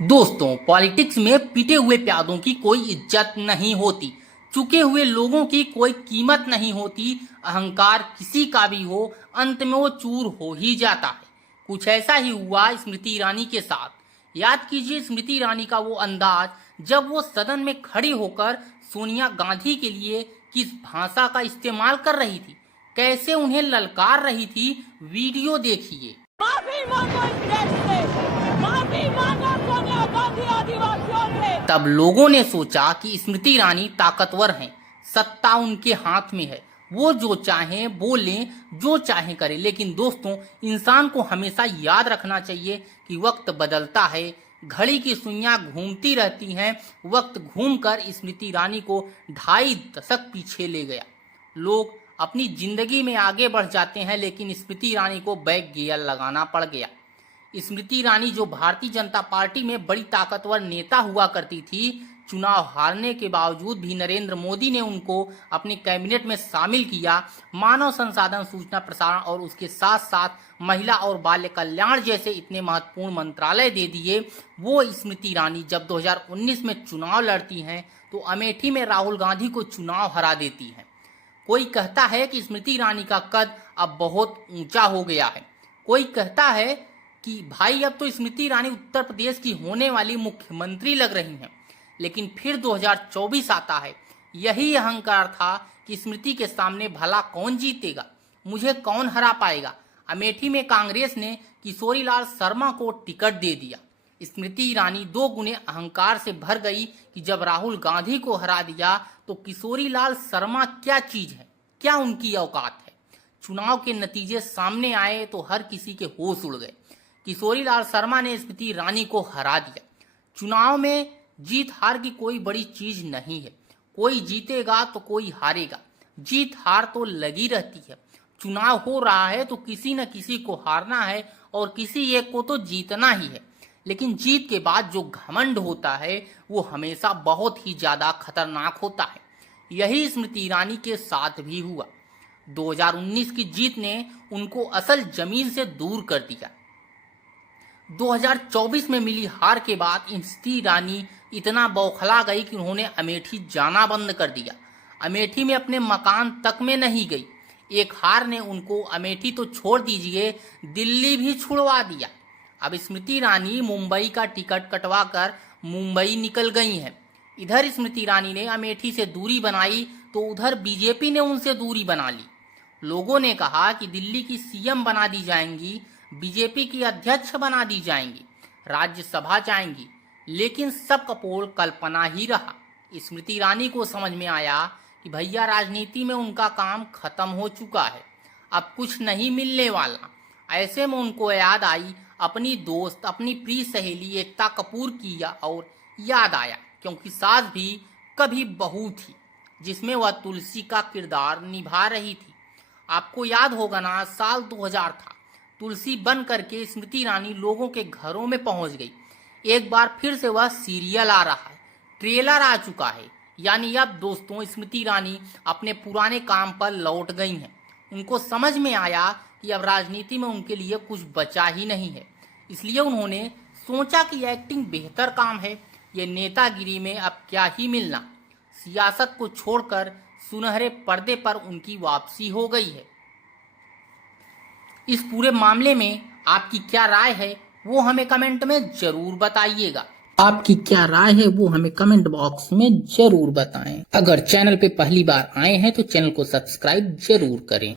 दोस्तों, पॉलिटिक्स में पिटे हुए प्यादों की कोई इज्जत नहीं होती। चुके हुए लोगों की कोई कीमत नहीं होती। अहंकार किसी का भी हो, अंत में वो चूर हो ही जाता है। कुछ ऐसा ही हुआ स्मृति ईरानी के साथ। याद कीजिए स्मृति ईरानी का वो अंदाज जब वो सदन में खड़ी होकर सोनिया गांधी के लिए किस भाषा का इस्तेमाल कर रही थी, कैसे उन्हें ललकार रही थी। वीडियो देखिए। माफी मांगो इस देश से, माफी मांगो सोनिया गांधी आदिवासियों से। तब लोगों ने सोचा कि स्मृति ईरानी ताकतवर हैं, सत्ता उनके हाथ में है, वो जो चाहें बोलें, जो चाहें करें। लेकिन दोस्तों, इंसान को हमेशा याद रखना चाहिए कि वक्त बदलता है, घड़ी की सुइयां घूमती रहती हैं। वक्त घूमकर स्मृति ईरानी को 2.5 दशक पीछे ले गया। लोग अपनी जिंदगी में आगे बढ़ जाते हैं, लेकिन स्मृति ईरानी को बैक गियर लगाना पड़ गया। स्मृति ईरानी जो भारतीय जनता पार्टी में बड़ी ताकतवर नेता हुआ करती थी, चुनाव हारने के बावजूद भी नरेंद्र मोदी ने उनको अपने कैबिनेट में शामिल किया। मानव संसाधन, सूचना प्रसारण और उसके साथ साथ महिला और बाल कल्याण जैसे इतने महत्वपूर्ण मंत्रालय दे दिए। वो स्मृति ईरानी जब 2019 में चुनाव लड़ती हैं तो अमेठी में राहुल गांधी को चुनाव हरा देती हैं। कोई कहता है कि स्मृति ईरानी का कद अब बहुत ऊंचा हो गया है। कोई कहता है कि भाई अब तो स्मृति ईरानी उत्तर प्रदेश की होने वाली मुख्यमंत्री लग रही हैं। लेकिन फिर 2024 आता है। यही अहंकार था कि स्मृति के सामने भला कौन जीतेगा, मुझे कौन हरा पाएगा। अमेठी में कांग्रेस ने किशोरीलाल शर्मा को टिकट दे दिया। स्मृति ईरानी 2 गुने अहंकार से भर गई कि जब राहुल गांधी को हरा दिया तो किशोरीलाल शर्मा क्या चीज है, क्या उनकी औकात है। चुनाव के नतीजे सामने आए तो हर किसी के होश उड़ गए। किशोरीलाल शर्मा ने स्मृति ईरानी को हरा दिया। चुनाव में जीत हार की कोई बड़ी चीज नहीं है, कोई जीतेगा तो कोई हारेगा। जीत हार तो लगी रहती है। चुनाव हो रहा है तो किसी न किसी को हारना है और किसी एक को तो जीतना ही है। लेकिन जीत के बाद जो घमंड होता है वो हमेशा बहुत ही ज्यादा खतरनाक होता है। यही स्मृति ईरानी के साथ भी हुआ। 2019 की जीत ने उनको असल जमीन से दूर कर दिया। 2024 में मिली हार के बाद स्मृति ईरानी इतना बौखला गई कि उन्होंने अमेठी जाना बंद कर दिया। अमेठी में अपने मकान तक में नहीं गई। एक हार ने उनको अमेठी तो छोड़ दीजिए, दिल्ली भी छुड़वा दिया। अब स्मृति ईरानी मुंबई का टिकट कटवा कर मुंबई निकल गई हैं। इधर स्मृति ईरानी ने अमेठी से दूरी बनाई तो उधर बीजेपी ने उनसे दूरी बना ली। लोगों ने कहा कि दिल्ली की सीएम बना दी जाएंगी, बीजेपी की अध्यक्ष बना दी जाएंगी, राज्यसभा जाएंगी। लेकिन सब कपोल कल्पना ही रहा। स्मृति ईरानी को समझ में आया कि भैया राजनीति में उनका काम खत्म हो चुका है, अब कुछ नहीं मिलने वाला। ऐसे में उनको याद आई अपनी दोस्त, अपनी प्रिय सहेली एकता कपूर की और याद आया क्योंकि सास भी कभी बहू थी जिसमें वह तुलसी का किरदार निभा रही थी। आपको याद होगा ना, साल 2000 था। तुलसी बन करके स्मृति ईरानी लोगों के घरों में पहुंच गई। एक बार फिर से वह सीरियल आ रहा है, ट्रेलर आ चुका है। यानी अब दोस्तों स्मृति ईरानी अपने पुराने काम पर लौट गई हैं। उनको समझ में आया कि अब राजनीति में उनके लिए कुछ बचा ही नहीं है। इसलिए उन्होंने सोचा कि एक्टिंग बेहतर काम है, ये नेतागिरी में अब क्या ही मिलना। सियासत को छोड़कर सुनहरे पर्दे पर उनकी वापसी हो गई है। इस पूरे मामले में आपकी क्या राय है वो हमें कमेंट में जरूर बताइएगा। आपकी क्या राय है वो हमें कमेंट बॉक्स में जरूर बताएं। अगर चैनल पे पहली बार आए हैं तो चैनल को सब्सक्राइब जरूर करें।